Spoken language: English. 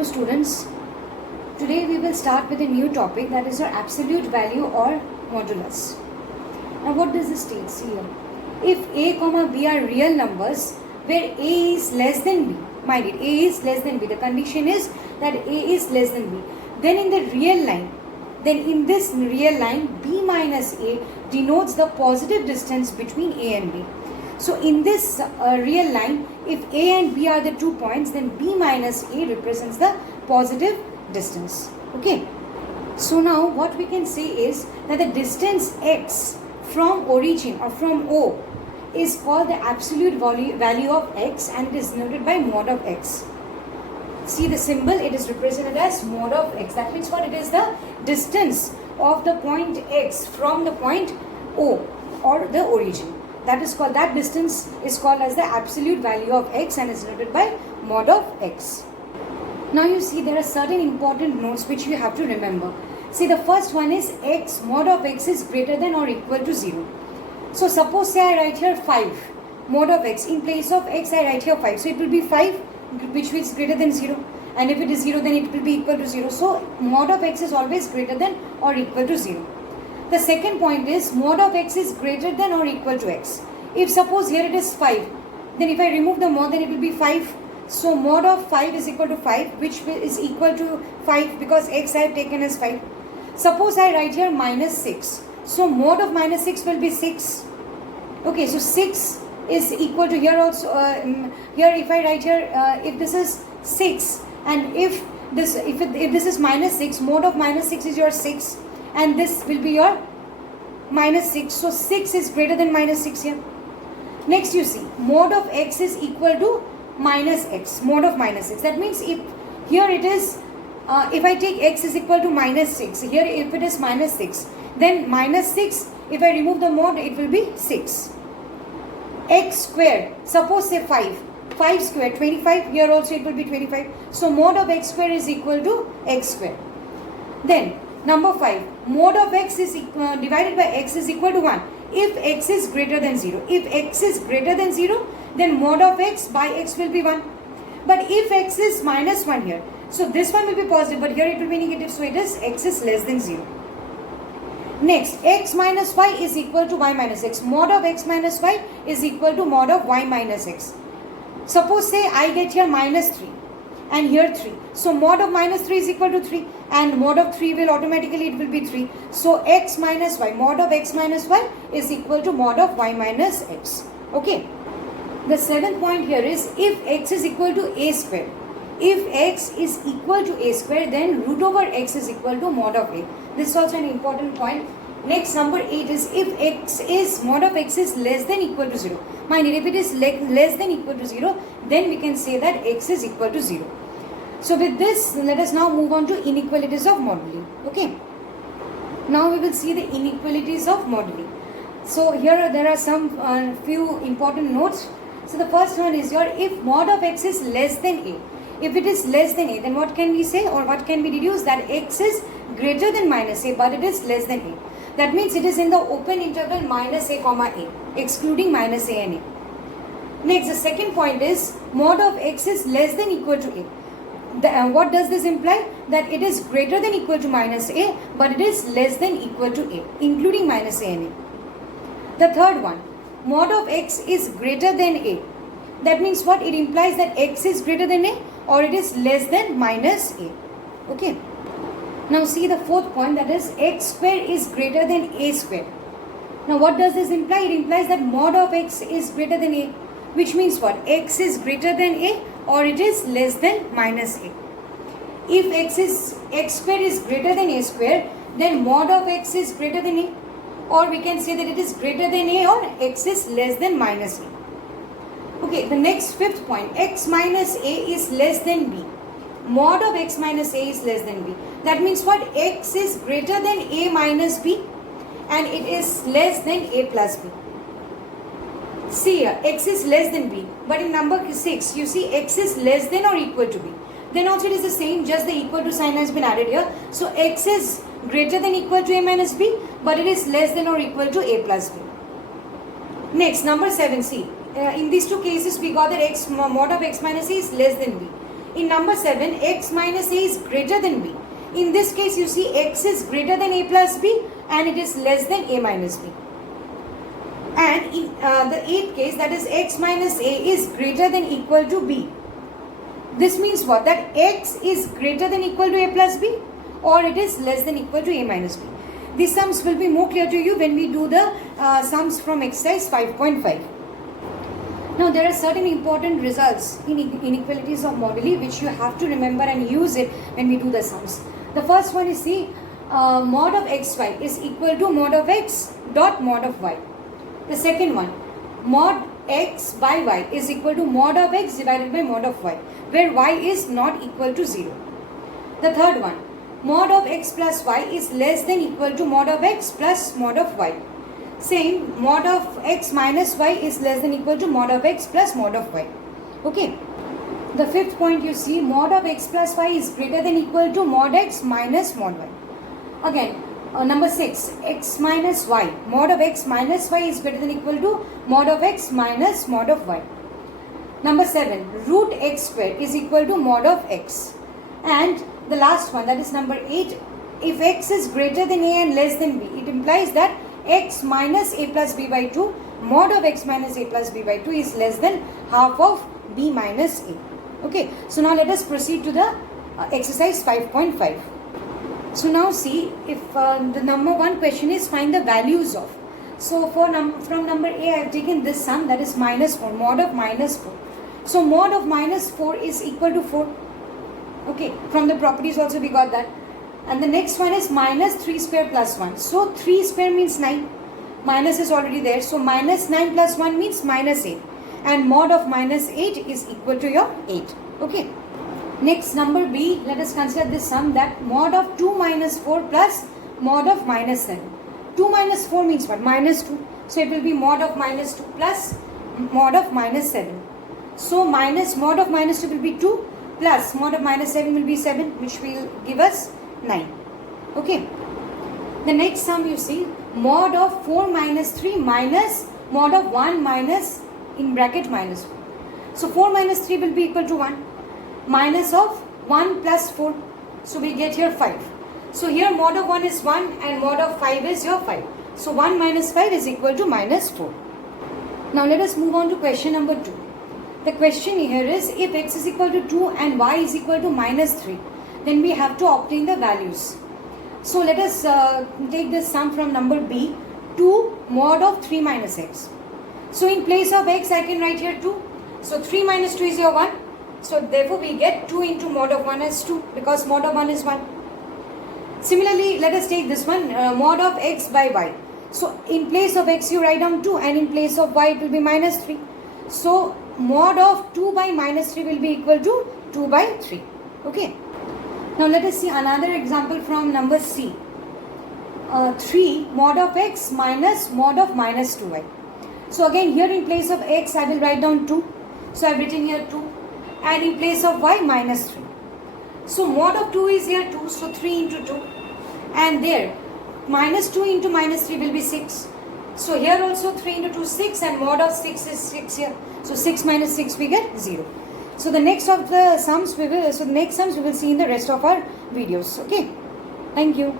Hello students, today we will start with a new topic, that is your absolute value or modulus. Now what does this state? See here, if a comma b are real numbers where a is less than b, mind it, a is less than b, the condition is that a is less than b, then in this real line b minus a denotes the positive distance between a and b. So in this real line, if a and b are the 2 points, then b minus a represents the positive distance. Okay. So now what we can say is that the distance x from origin or from O is called the absolute value of x, and it is denoted by mod of x. See the symbol, it is represented as mod of x. That means what? It is the distance of the point x from the point O or the origin. That distance is called as the absolute value of x and is denoted by mod of x. Now you see there are certain important notes which you have to remember. See, the first one is x, mod of x is greater than or equal to 0. So suppose say I write here 5, mod of x, in place of x I write here 5. So it will be 5 which is greater than 0, and if it is 0 then it will be equal to 0. So mod of x is always greater than or equal to 0. The second point is mod of x is greater than or equal to x. If suppose here it is 5, then if I remove the mod, then it will be 5. So mod of 5 is equal to 5, which is equal to 5 because x I have taken as 5. Suppose I write here minus 6. So mod of minus 6 will be 6. Okay, so 6 is equal to here also. Here if I write here, if this is 6 and if this is minus 6, mod of minus 6 is your 6. And this will be your minus 6. So 6 is greater than minus 6 here. Next you see, mod of x is equal to minus x, mod of minus 6. That means if here it is, if I take x is equal to minus 6, here if it is minus 6, then minus 6, if I remove the mod, it will be 6. X squared, suppose say 5 squared, 25, here also it will be 25. So mod of x squared is equal to x squared. Then number 5, mod of x is divided by x is equal to 1 if x is greater than 0. If x is greater than 0, then mod of x by x will be 1. But if x is minus 1 here, so this one will be positive, but here it will be negative, so it is x is less than 0. Next, x minus y is equal to y minus x. Mod of x minus y is equal to mod of y minus x. Suppose say I get here minus 3 and here 3. So mod of minus 3 is equal to 3 and mod of 3 will automatically it will be 3. So x minus y, mod of x minus y is equal to mod of y minus x. Okay. The seventh point here is if x is equal to a square. If x is equal to a square, then root over x is equal to mod of a. This is also an important point. Next, number 8 is if mod of x is less than equal to 0. Mind it, if it is less than equal to 0, then we can say that x is equal to 0. So with this, let us now move on to inequalities of modeling. Okay. Now we will see the inequalities of modeling. So here there are some few important notes. So the first one is your if mod of x is less than a. If it is less than a, then what can we say or what can we deduce? That x is greater than minus a, but it is less than a. That means it is in the open interval minus a comma a, excluding minus a and a. Next, the second point is mod of x is less than equal to a. What does this imply? That it is greater than equal to minus a, but it is less than equal to a, including minus a and a. The third one, mod of x is greater than a. That means what? It implies that x is greater than a or it is less than minus a. Okay. Now see the fourth point, that is x square is greater than a square. Now what does this imply? It implies that mod of x is greater than a, which means what? X is greater than a or it is less than minus a. If x square is greater than a square, then mod of x is greater than a, or we can say that it is greater than a or x is less than minus a. Okay, the next fifth point, x minus a is less than b. Mod of x minus a is less than b. That means what? X is greater than a minus b and it is less than a plus b. See here, x is less than b, but in number 6, you see x is less than or equal to b. Then also it is the same, just the equal to sign has been added here. So x is greater than equal to a minus b, but it is less than or equal to a plus b. Next, number 7, see. In these two cases, we got that mod of x minus a is less than b. In number 7, x minus a is greater than b. In this case, you see x is greater than a plus b and it is less than a minus b. And in the 8th case, that is x minus a is greater than equal to b. This means what? That x is greater than equal to a plus b or it is less than equal to a minus b. These sums will be more clear to you when we do the sums from exercise 5.5. Now there are certain important results in inequalities of moduli which you have to remember and use it when we do the sums. The first one is see mod of xy is equal to mod of x dot mod of y. The second one, mod x by y is equal to mod of x divided by mod of y, where y is not equal to 0. The third one, mod of x plus y is less than equal to mod of x plus mod of y. Same, mod of x minus y is less than equal to mod of x plus mod of y. Okay. The fifth point you see, mod of x plus y is greater than equal to mod x minus mod y. Again, number 6, x minus y. Mod of x minus y is greater than equal to mod of x minus mod of y. Number 7, root x square is equal to mod of x. And the last one, that is number 8, if x is greater than a and less than b, it implies that x minus a plus b by 2, mod of x minus a plus b by 2 is less than half of b minus a. Okay, so now let us proceed to the exercise 5.5. So now see, if the number 1 question is find the values of. So from number A I have taken this sum, that is minus 4, mod of minus 4. So mod of minus 4 is equal to 4. Okay, from the properties also we got that. And the next one is minus 3 square plus 1. So 3 square means 9. Minus is already there. So minus 9 plus 1 means minus 8. And mod of minus 8 is equal to your 8. Okay. Next, number B, let us consider this sum, that mod of 2 minus 4 plus mod of minus 7. 2 minus 4 means what? Minus 2. So it will be mod of minus 2 plus mod of minus 7. So minus mod of minus 2 will be 2 plus mod of minus 7 will be 7, which will give us 9. Okay. The next sum you see, mod of 4 minus 3 minus mod of 1 minus in bracket minus 4. So 4 minus 3 will be equal to 1. Minus of 1 plus 4. So we get here 5. So here mod of 1 is 1 and mod of 5 is your 5. So 1 minus 5 is equal to minus 4. Now let us move on to question number 2. The question here is, if x is equal to 2 and y is equal to minus 3, then we have to obtain the values. So let us take this sum from number B, 2 mod of 3 minus x. So in place of x I can write here 2. So 3 minus 2 is your 1. So therefore we get 2 into mod of 1 as 2 because mod of 1 is 1. Similarly, let us take this one, mod of x by y. So in place of x you write down 2 and in place of y it will be minus 3. So mod of 2 by minus 3 will be equal to 2 by 3. Okay. Now let us see another example from number C. 3 mod of x minus mod of minus 2y. So again here in place of x I will write down 2. So I have written here 2. And in place of y minus 3. So mod of 2 is here 2. So 3 into 2. And there minus 2 into minus 3 will be 6. So here also 3 into 2 6 and mod of 6 is 6 here. So 6 minus 6 we get 0. So the next of the sums we will see in the rest of our videos. Okay. Thank you.